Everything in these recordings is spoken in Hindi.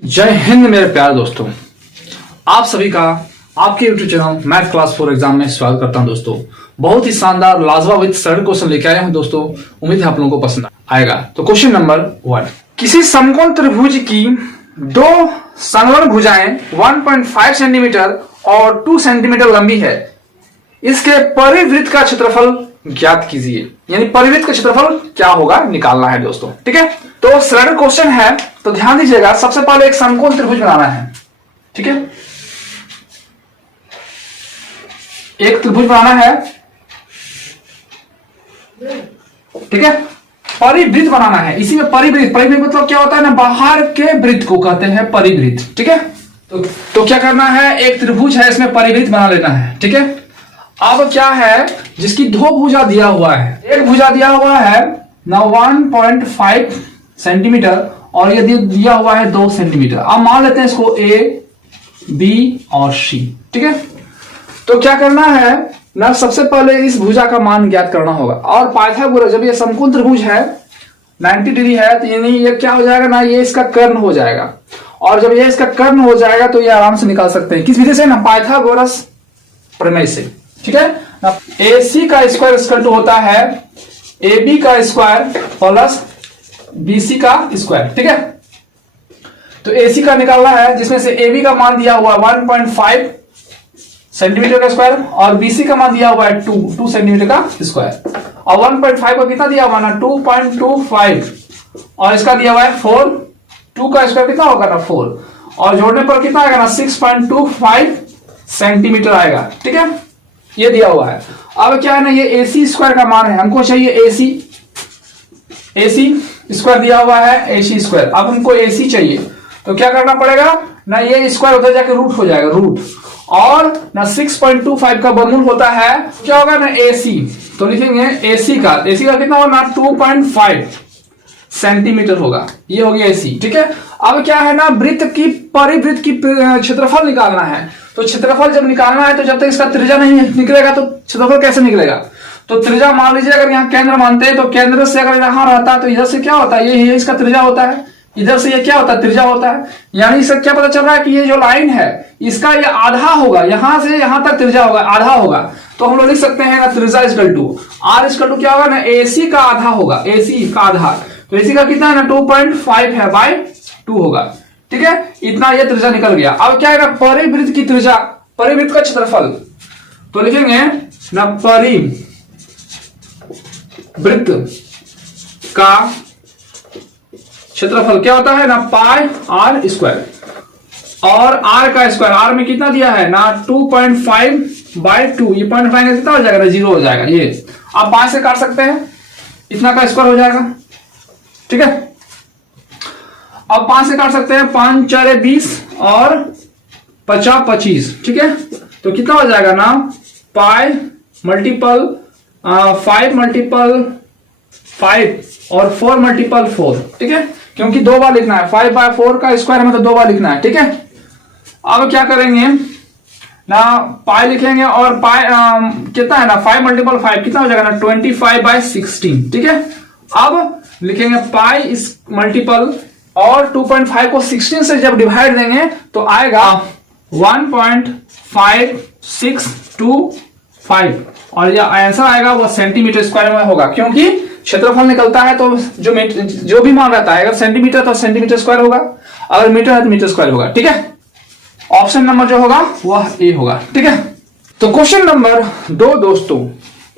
जय हिंद मेरे प्यारे दोस्तों, आप सभी का आपके YouTube channel math class 4 exam में स्वागत करता हूं। दोस्तों बहुत ही शानदार लाजवाब विद सरल क्वेश्चन लेके आए हैं दोस्तों। उम्मीद है आप लोगों को पसंद आएगा। तो क्वेश्चन नंबर 1, किसी समकोण त्रिभुज की दो संलग्न भुजाएं 1.5 सेंटीमीटर और 2 सेंटीमीटर लंबी है, इसके परिवृत्त का क्षेत्रफल ज्ञात कीजिए। यानी परिवृत्त का क्षेत्रफल क्या होगा निकालना है दोस्तों। ठीक है, तो सरल क्वेश्चन है, तो ध्यान दीजिएगा। सबसे पहले एक समकोण त्रिभुज बनाना है। ठीक है, एक त्रिभुज बनाना है। ठीक है, परिवृत्त बनाना है। इसी में परिवृत्त मतलब क्या होता है ना, बाहर के वृत्त को कहते हैं परिवृत्त। ठीक है, तो क्या करना है, एक त्रिभुज है, इसमें परिवृत्त बना लेना है। ठीक है, अब क्या है, जिसकी दो भुजा दिया हुआ है, एक भुजा दिया हुआ है ना 1.5 सेंटीमीटर और ये दिया हुआ है 2 सेंटीमीटर। अब मान लेते हैं इसको A, B और C। ठीक है, तो क्या करना है ना, सबसे पहले इस भुजा का मान ज्ञात करना होगा। और पाइथागोरस, जब ये समकोण त्रिभुज है 90 डिग्री है, तो यानी ये क्या हो जाएगा ना, ये इसका कर्ण हो जाएगा। और जब ये इसका कर्ण हो जाएगा तो ये आराम से निकाल सकते हैं। किस विधि से ना, पाइथागोरस प्रमेय से। ठीक है ना, AC का स्क्वायर इक्वल टू होता है AB का स्क्वायर प्लस BC का स्क्वायर। ठीक है, तो AC का निकालना है, जिसमें से AB का मान दिया हुआ 1.5 सेंटीमीटर का स्क्वायर और BC का मान दिया हुआ है 2 सेंटीमीटर का स्क्वायर। और 1.5 का कितना दिया हुआ ना, 2.25 और इसका दिया हुआ है 4। 2 का स्क्वायर कितना होगा ना 4 और जोड़ने पर कितना आएगा ना 6.25 सेंटीमीटर आएगा। ठीक है, ये दिया हुआ है। अब क्या है ना, ये AC स्क्वायर का मान है, हमको चाहिए AC स्क्वायर दिया हुआ है, AC स्क्वायर। अब हमको AC चाहिए, तो क्या करना पड़ेगा ना, ये स्क्वायर उधर जाके रूट हो जाएगा, रूट। और ना 6.25 का वर्गमूल होता है, क्या होगा ना AC, तो लिखेंगे AC का कितना होगा ना 2.5 सेंटीमीटर होगा। ये हो गया AC। ठीक है, अब क्या है ना, वृत्त की परिवृत्त की क्षेत्रफल निकालना है। तो क्षेत्रफल जब निकालना है, तो जब तक इसका त्रिज्या नहीं निकलेगा तो क्षेत्रफल कैसे निकलेगा। तो त्रिज्या मान लीजिए, अगर यहाँ केंद्र मानते हैं, तो केंद्र से अगर यहाँ रहता है तो इधर से क्या होता है, ये इसका त्रिज्या होता है, इधर से ये क्या होता है, त्रिज्या होता है। यानी इससे क्या पता चल रहा है कि ये जो लाइन है इसका ये आधा होगा, यहां से यहां तक त्रिज्या होगा, आधा होगा। तो हम लोग लिख सकते हैं ना, त्रिज्या equal to R equal to क्या होगा ना, AC का आधा होगा, AC का आधा। तो AC का कितना है ना 2.5 है बाय 2 होगा। ठीक है, इतना ये त्रिज्या निकल गया। अब क्या है ना, परिवृत्त की त्रिज्या, परिवृत्त का क्षेत्रफल, तो लिखेंगे ना परिवृत्त का क्षेत्रफल क्या होता है ना, पाई R स्क्वायर। और R का स्क्वायर, R में कितना दिया है ना 2.5 बाय 2, ये 0.5 कितना हो जाएगा ना, 0 हो जाएगा। ये आप 5 से काट सकते हैं, इतना का स्क्वायर हो जाएगा। ठीक है, अब 5 से काट सकते हैं, 5 4 20 और 50 25। ठीक है, तो कितना हो जाएगा ना, पाई मल्टीपल 5 मल्टीपल 5 और 4 मल्टीपल 4। ठीक है, क्योंकि 2 बार लिखना है, 5 बाय 4 का स्क्वायर में तो 2 बार लिखना है। ठीक है, अब क्या करेंगे ना, पाई लिखेंगे और पाई कितना है ना, 5 मल्टीपल 5 कितना हो जाएगा ना 25 बाय 16। ठीक है, अब लिखेंगे पाई इस मल्टीपल और 2.5 को 16 से जब डिवाइड देंगे तो आएगा 1.5625 और यह आंसर आएगा वो सेंटीमीटर स्क्वायर में होगा, क्योंकि क्षेत्रफल निकलता है तो जो भी मान रहता है, अगर सेंटीमीटर तो सेंटीमीटर स्क्वायर होगा, अगर मीटर है तो मीटर स्क्वायर होगा। ठीक है, ऑप्शन नंबर जो होगा वह ए होगा। ठीक है, तो क्वेश्चन नंबर 2 दोस्तों,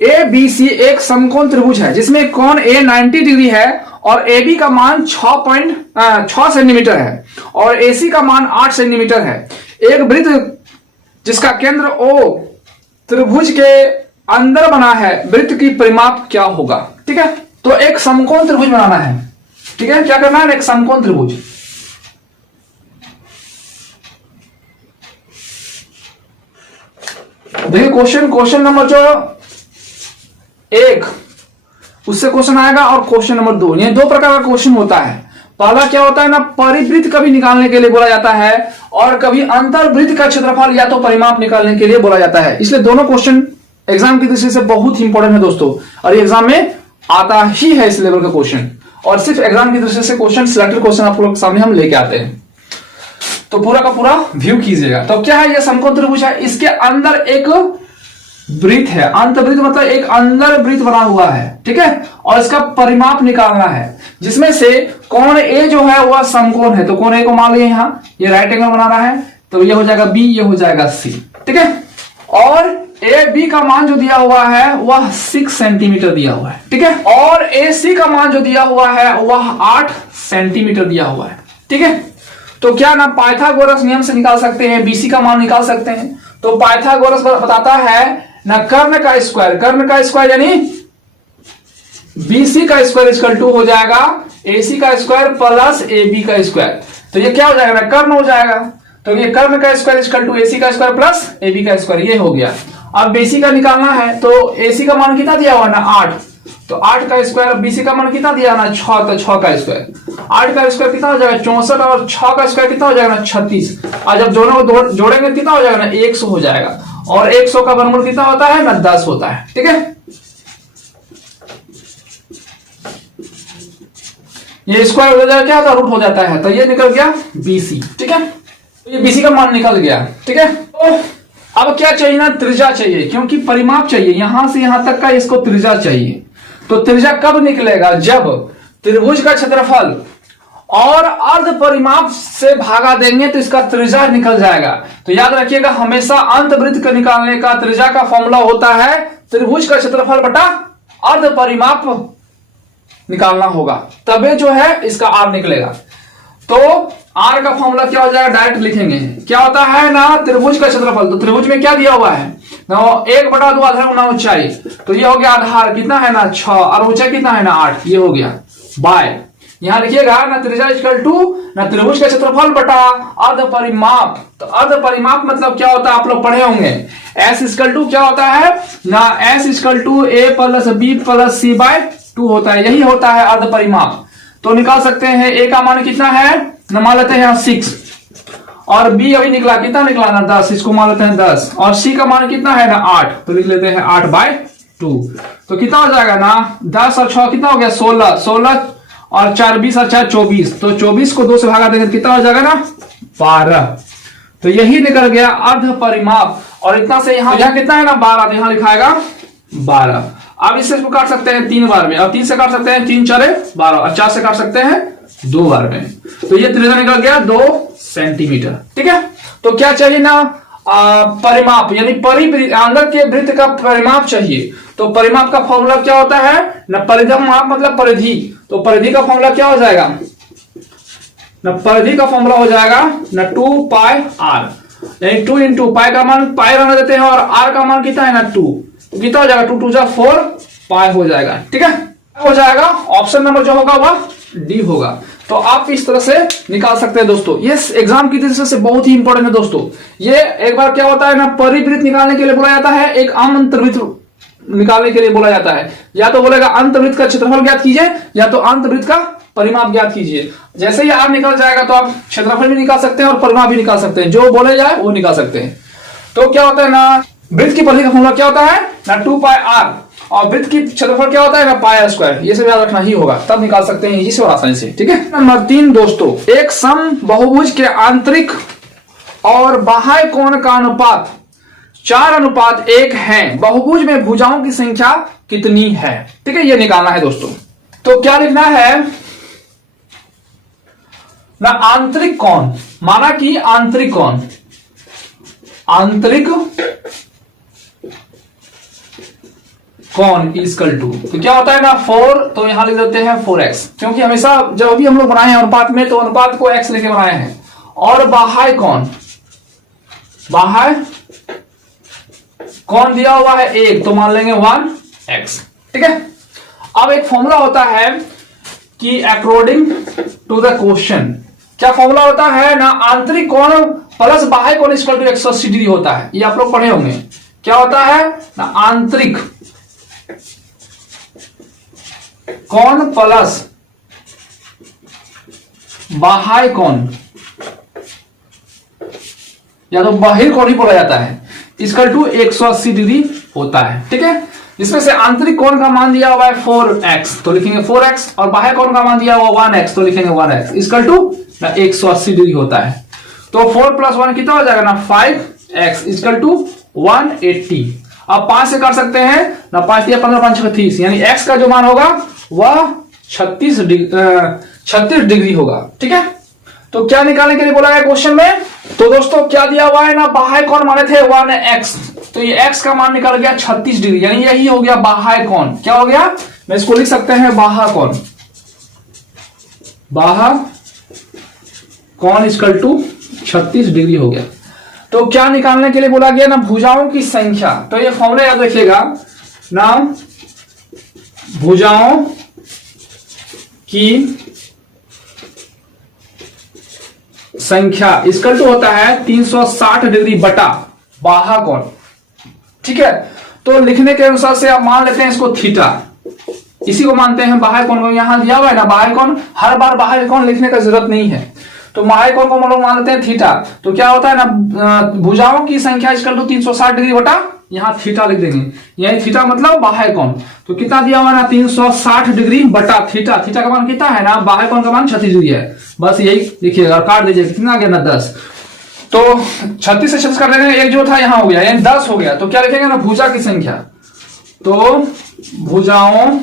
ABC एक समकोण त्रिभुज है जिसमें कोण A 90 डिग्री है और AB का मान 6 सेंटीमीटर है और AC का मान 8 सेंटीमीटर है। एक वृत्त जिसका केंद्र O त्रिभुज के अंदर बना है, वृत्त की परिमाप क्या होगा। ठीक है, तो एक समकोण त्रिभुज बनाना है। ठीक है, क्या करना है, एक समकोण त्रिभुज। देखिए क्वेश्चन नंबर जो 1 उससे क्वेश्चन आएगा और क्वेश्चन नंबर 2, ये 2 प्रकार का क्वेश्चन होता है। पहला क्या होता है ना, परिवृत्त कभी निकालने के लिए बोला जाता है और कभी अंतर्वृत्त का क्षेत्रफल या तो परिमाप निकालने के लिए बोला जाता है। इसलिए दोनों क्वेश्चन एग्जाम की दृष्टि से बहुत ही इंपॉर्टेंट है दोस्तों, और एग्जाम में आता ही है इस लेवल का क्वेश्चन। और सिर्फ एग्जाम की दृष्टि से क्वेश्चन, सिलेक्टेड क्वेश्चन आप लोग सामने हम लेके आते हैं। तो पूरा का पूरा व्यू कीजिएगा। तो क्या है, ये समकोण त्रिभुज है, इसके अंदर एक वृत्त है, अंतवृत्त मतलब एक अंदर वृत्त बना हुआ है, ठीक है, और इसका परिमाप निकालना है, जिसमें से कोण ए जो है वह समकोण है। तो कोण ए को मान लिया यहां, ये राइट एंगल बनाना है, तो ये हो जाएगा बी, ये हो जाएगा सी, ठीक है। और ए बी का मान जो दिया हुआ है वह 6 सेंटीमीटर दिया हुआ है, ठीक है, और ए सी का मान जो दिया हुआ है वह 8 सेंटीमीटर दिया हुआ है, ठीक है। तो क्या ना पाइथागोरस नियम से निकाल सकते हैं, बीसी का मान निकाल सकते हैं। तो पाइथागोरस बताता है ना कर्ण का स्क्वायर यानी बीसी का स्क्वायर इक्वल टू हो जाएगा एसी का स्क्वायर प्लस ए बी का स्क्वायर। तो ये क्या हो जाएगा ना, कर्ण हो जाएगा। तो ये कर्ण का स्क्वायर इक्वल टू एसी का स्क्वायर प्लस ए बी का स्क्वायर, ये हो गया। अब बीसी का निकालना है, तो एसी का मान कितना दिया हुआ ना 8, तो 8 का स्क्वायर, बीसी का मान कितना दिया ना 6, तो 6 का स्क्वायर, 8 का स्क्वायर कितना हो जाएगा 64, और 6 का स्क्वायर कितना हो जाएगा ना 36। और जब दोनों को जोड़ेंगे कितना हो जाएगा ना 100 हो जाएगा, और 100 का वर्गमूल कितना होता है ना 10 होता है, ठीक है। ये स्क्वायर हो जाएगा, क्या होता है रूट हो जाता है, तो ये निकल गया बीसी, ठीक है। तो ये बीसी का मान निकल गया, ठीक है। तो अब क्या चाहिए ना, त्रिज्या चाहिए, क्योंकि परिमाप चाहिए, यहां से यहां तक का इसको त्रिज्या चाहिए। तो त्रिज्या कब निकलेगा, जब त्रिभुज का क्षेत्रफल और अर्ध परिमाप से भागा देंगे तो इसका त्रिज्या निकल जाएगा। तो याद रखिएगा, हमेशा अंतवृत्त को निकालने का त्रिज्या का फॉर्मूला होता है त्रिभुज का क्षेत्रफल बटा अर्ध परिमाप निकालना होगा, तबे जो है इसका आर निकलेगा। तो आर का फॉर्मूला क्या हो जाएगा, डायरेक्ट लिखेंगे, क्या होता है ना त्रिभुज का क्षेत्रफल। तो त्रिभुज में क्या दिया हुआ है ना 1/2 आधार गुना ऊंचाई, तो ये हो गया आधार कितना है ना 6, और ऊंचाई कितना है ना 8, ये हो गया बाय। यहां लिखिएगा ना त्रिज्या इक्वल टू ना त्रिभुज का क्षेत्रफल बटा अर्ध परिमाप। तो अर्ध परिमाप मतलब क्या होता है, आप लोग पढ़े होंगे, एस इक्वल टू क्या होता है ना, S equal to A plus B plus C by 2 होता है, यही होता है अर्ध परिमाप। तो निकाल सकते हैं, ए का मान कितना है ना, मान लेते हैं यहाँ 6, और बी अभी निकला, कितना निकला ना 10, इसको मान लेते हैं 10, और सी का मान कितना है ना 8, तो लिख लेते हैं 8/2। तो कितना हो जाएगा ना 10 और 6 कितना हो गया 16, 16 और 4 20 और 4 24, तो 24 को 2 से भागा देंगे कितना हो जाएगा ना 12। तो यही निकल गया अर्ध परिमाप। और इतना से यहाँ कितना है ना 12, तो यहाँ लिखाएगा 12। अब इससे इसको काट सकते हैं 3 बार में, और 3 से काट सकते हैं 3 4 12, और 4 से काट सकते हैं 2 बार में। तो ये त्रिज्या निकल गया 2 सेंटीमीटर, ठीक है। तो क्या चाहिए ना परिमाप, यानी अंदर के वृत्त का परिमाप चाहिए। तो परिमाप का फॉर्मूला क्या होता है ना, परिधम माप मतलब परिधि। तो परिधि का फॉर्मूला क्या हो जाएगा ना, परिधि का फॉर्मूला हो जाएगा ना 2πr, यानी 2 इंटू पाई का मान पाई रहने देते हैं, और आर का मान कितना है ना 2, तो कितना हो जाएगा 2 2 जा 4 पाई हो जाएगा, ठीक है। हो जाएगा ऑप्शन नंबर जो होगा वह डी होगा। तो आप इस तरह से निकाल सकते हैं दोस्तों, ये एग्जाम की दृष्टि से बहुत ही इंपॉर्टेंट है दोस्तों। ये एक बार क्या होता है ना, परिवृत्त निकालने के लिए बोला जाता है, एक आम अंतर्वृत्त निकालने के लिए बोला जाता है। या तो बोलेगा अंतवृत्त का क्षेत्रफल ज्ञात कीजिए, या तो अंतवृत्त का परिमाप ज्ञात कीजिए। जैसे ही आर निकल जाएगा तो आप क्षेत्रफल भी निकाल सकते हैं और परिमाप भी निकाल सकते हैं, जो बोले जाए वो निकाल सकते हैं। तो क्या होता है ना, वृत्त की परिधि का फॉर्मूला क्या होता है ना 2πr, और वृत्त की क्षेत्रफल क्या होता है ना पाई स्क्वायर। ये सब याद रखना ही होगा, तब निकाल सकते हैं इसी और आसानी से, ठीक है। नंबर 3 दोस्तों, एक सम बहुभुज के आंतरिक और बाह्य कोण का अनुपात 4:1 है, बहुभुज में भुजाओं की संख्या कितनी है, ठीक है, ये निकालना है दोस्तों। तो क्या लिखना है ना, आंतरिक कोण, माना कि आंतरिक कोण, आंतरिक कोण इक्वल टू, तो क्या होता है ना 4, तो यहां लिख देते हैं 4x, क्योंकि हमेशा जब अभी हम लोग बनाए हैं अनुपात में तो अनुपात को x लेके बनाए हैं। और बाह्य कोण, बाह्य कोण दिया हुआ है 1, तो मान लेंगे 1x, ठीक है। अब एक फॉर्मूला होता है कि अकॉर्डिंग टू द क्वेश्चन, क्या फॉर्मूला होता है ना, आंतरिक कोण प्लस बाह्य कोण इक्वल टू 180 डिग्री होता है, ये आप लोग पढ़े होंगे। क्या होता है ना, आंतरिक कोण प्लस बाह्य कोण, या तो बाहिर कोण ही बोला जाता है, इक्वल टू 180 डिग्री होता है, ठीक है। इसमें से आंतरिक कोण का मान दिया हुआ है 4x, तो लिखेंगे 4x, और बाह्य कोण का मान दिया हुआ 1x, तो लिखेंगे 1x, इक्वल टू 180 डिग्री होता है। तो 4+1 कितना हो जाएगा ना 5x इक्वल टू 180। अब 5 से कर सकते हैं ना, 5 दिया 15 5 36, यानी x का जो मान होगा वह 36 डिग्री होगा। ठीक है, तो क्या निकालने के लिए बोला गया क्वेश्चन में? तो दोस्तों क्या दिया हुआ है ना, बाह्य कोण माने थे 1x, तो ये x का मान निकल गया 36 डिग्री, यानी यही हो गया बाह्य कोण। क्या हो गया, मैं इसको लिख सकते हैं बाह्य कोण, बाह्य कोण इक्वल टू 36 डिग्री हो गया। तो क्या निकालने के लिए बोला गया ना, भुजाओं की संख्या। तो ये फॉर्मूला याद रखिएगा ना, भुजाओं की संख्या इक्वल टू होता है 360 डिग्री बटा बाह्य कोण। ठीक है, तो लिखने के अनुसार से आप मान लेते हैं इसको थीटा, इसी को मानते हैं बाह्य कोण को। यहां दिया हुआ है ना बाह्य कोण, हर बार बाह्य कोण लिखने का जरूरत नहीं है, तो बाह्य कोण को हम लोग मान लेते हैं थीटा। तो क्या होता है ना, भुजाओं की संख्या इक्वल टू 360 डिग्री बटा, यहां थीटा लिख देंगे, यही थीटा मतलब बाह्य कोण। तो कितना दिया हुआ है ना 360 डिग्री बटा थीटा, थीटा का मान कितना है ना, बाह्य कोण का मान 36 डिग्री है, बस यही लिखिएगा, काट दीजिए, कितना आ गया ना 10। तो 36 से 36 कर देंगे, एक जो था यहां हो गया, यानी 10 हो गया। तो क्या लिखेंगे ना, भुजा की संख्या, तो भुजाओं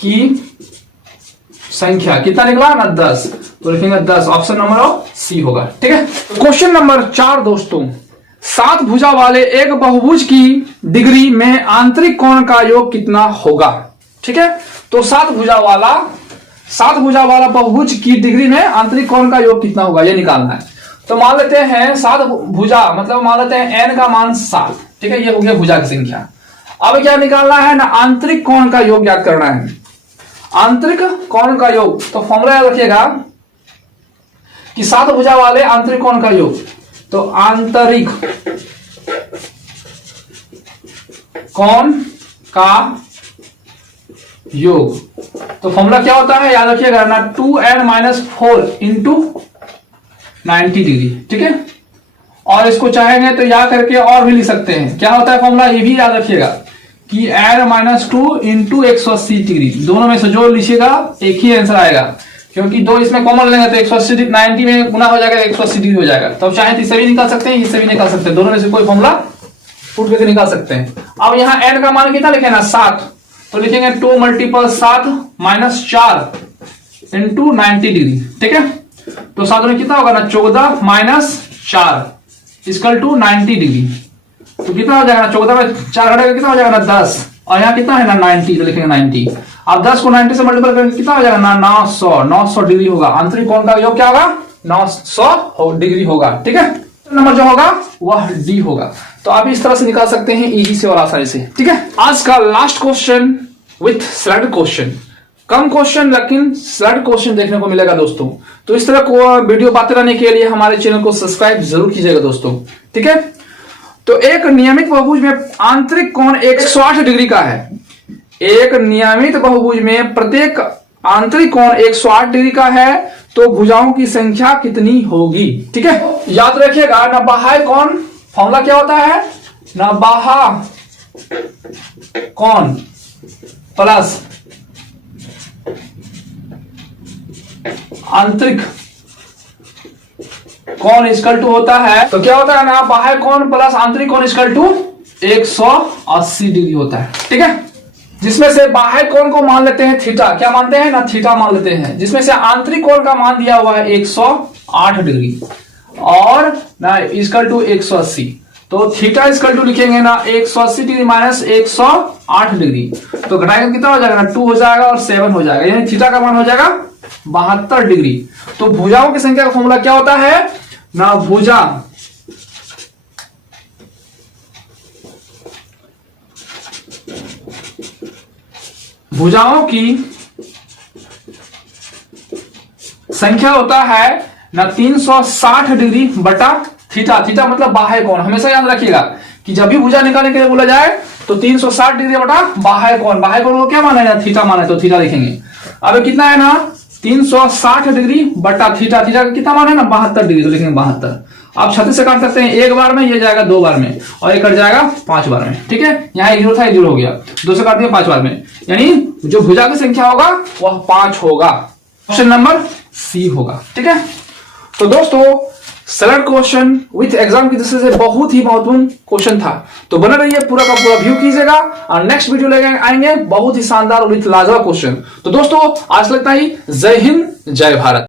की संख्या कितना निकला ना 10, तो लिखेंगे 10, ऑप्शन नंबर सी होगा। ठीक है, क्वेश्चन नंबर 4 दोस्तों, 7 भुजा वाले एक बहुभुज की डिग्री में आंतरिक कोण का योग कितना होगा। ठीक है, तो 7 भुजा वाला बहुभुज की डिग्री में आंतरिक कोण का योग कितना होगा, ये निकालना है। तो मान लेते हैं 7 भुजा, मतलब मान लेते हैं n का मान 7। ठीक है, ये हो गया भुजा की संख्या। अब क्या निकालना है ना, आंतरिक कोण का योग याद करना है, आंतरिक कोण का योग। तो फॉर्मूला याद रखिएगा कि 7 भुजा वाले आंतरिक कोण का योग, तो आंतरिक कोण का योग, तो फॉर्मूला क्या होता है याद रखिएगा ना, 2n-4 इंटू 90 डिग्री। ठीक है, और इसको चाहेंगे तो याद करके और भी लिख सकते हैं, क्या होता है फॉर्मूला, ये भी याद रखिएगा कि n-2 इंटू 180 डिग्री, दोनों में से जो लिखिएगा एक ही आंसर आएगा, क्योंकि दो इसमें कॉमन लेंगे तो 180 डिग्री 90 में गुना हो जाएगा, 180 डिग्री हो जाएगा। तो चाहे तो इससे भी निकाल सकते हैं, इससे भी निकाल सकते हैं, दोनों में से कोई फॉर्मूला पुट करके निकाल सकते हैं। अब यहाँ n का मान कितना लिखे ना 7, तो लिखेंगे 2 × 7 - 4 इंटू 90 डिग्री। ठीक है, तो 7 में कितना होगा ना 14 - 4 इक्वल टू 90 डिग्री। तो कितना हो जाएगा, 14 में 4 घटाकर कितना हो जाएगा ना 10, और यहाँ कितना है ना 90, तो लिखेंगे 90। अब 10 को 90 से मल्टीप्लाई करके कितना हो जाएगा ना 900 डिग्री होगा। आंतरिक कोण का योग क्या होगा, 900 डिग्री होगा। ठीक है, नंबर जो होगा वह डी होगा। तो आप इस तरह से निकाल सकते हैं इजी से और आसानी से। ठीक है, आज का last question with selected question, come question लेकिन सिलेक्टेड क्वेश्चन देखने को मिलेगा दोस्तों। तो इस तरह को वीडियो पाते रहने के लिए हमारे चैनल को सब्सक्राइब जरूर कीजिएगा दोस्तों। ठीक है, तो एक नियमित बहुभुज में आंतरिक कोण 108 डिग्री का है, एक नियमित बहुभुज में प्रत्येक आंतरिक कोण 108 डिग्री का है, तो भुजाओं की संख्या कितनी होगी। ठीक है, याद रखिएगा ना, बाह्य कोण फॉर्मूला क्या होता है ना, बाह्य कोण प्लस आंतरिक कोण इक्वल टू होता है, तो क्या होता है ना, बाह्य कोण प्लस आंतरिक कोण इक्वल टू 180 डिग्री होता है। ठीक है, जिसमें से बाह्य कोण को मान लेते हैं थीटा, क्या मानते हैं ना थीटा मान लेते हैं, जिसमें से आंतरिक कोण का मान दिया हुआ है 108 डिग्री और ना इक्वल टू 180। तो थीटा इक्वल टू लिखेंगे ना 180 डिग्री माइनस 108 डिग्री, तो घटाएंगे कितना हो जाएगा ना 2 हो जाएगा और 7 हो जाएगा, यानी थीटा का मान हो जाएगा 72 डिग्री। तो भुजाओं की संख्या का फॉर्मूला क्या होता है ना, भुजाओं की संख्या होता है ना 360 डिग्री बटा थीटा, थीटा मतलब बाह्य कोण। हमेशा याद रखिएगा कि जब भी भुजा निकालने के लिए बोला जाए तो 360 डिग्री बटा बाह्य कोण, बाह्य कोण को क्या माना है ना थीटा माना है, तो थीटा लिखेंगे। अब कितना है ना 360 डिग्री बटा थीटा, थीटा का कितना मान है ना 72 डिग्री, तो लिखेंगे 72। आप 36 से काट सकते हैं, एक बार में ये जाएगा 2 बार में, और ये कट जाएगा 5 बार में। ठीक है, यहाँ 1 0 था, 1 0 हो गया, 2 से काट दिया 5 बार में, यानी जो भुजा की संख्या होगा वह 5 होगा। ऑप्शन नंबर सी होगा। ठीक है, तो दोस्तों सरल क्वेश्चन विथ एग्जाम की दृष्टि से बहुत ही महत्वपूर्ण क्वेश्चन था। तो बने रहिए, पूरा का पूरा व्यू कीजिएगा और नेक्स्ट वीडियो लेकर आएंगे बहुत ही शानदार विथ लाजवाब क्वेश्चन। तो दोस्तों आज लगता ही, जय हिंद जय भारत।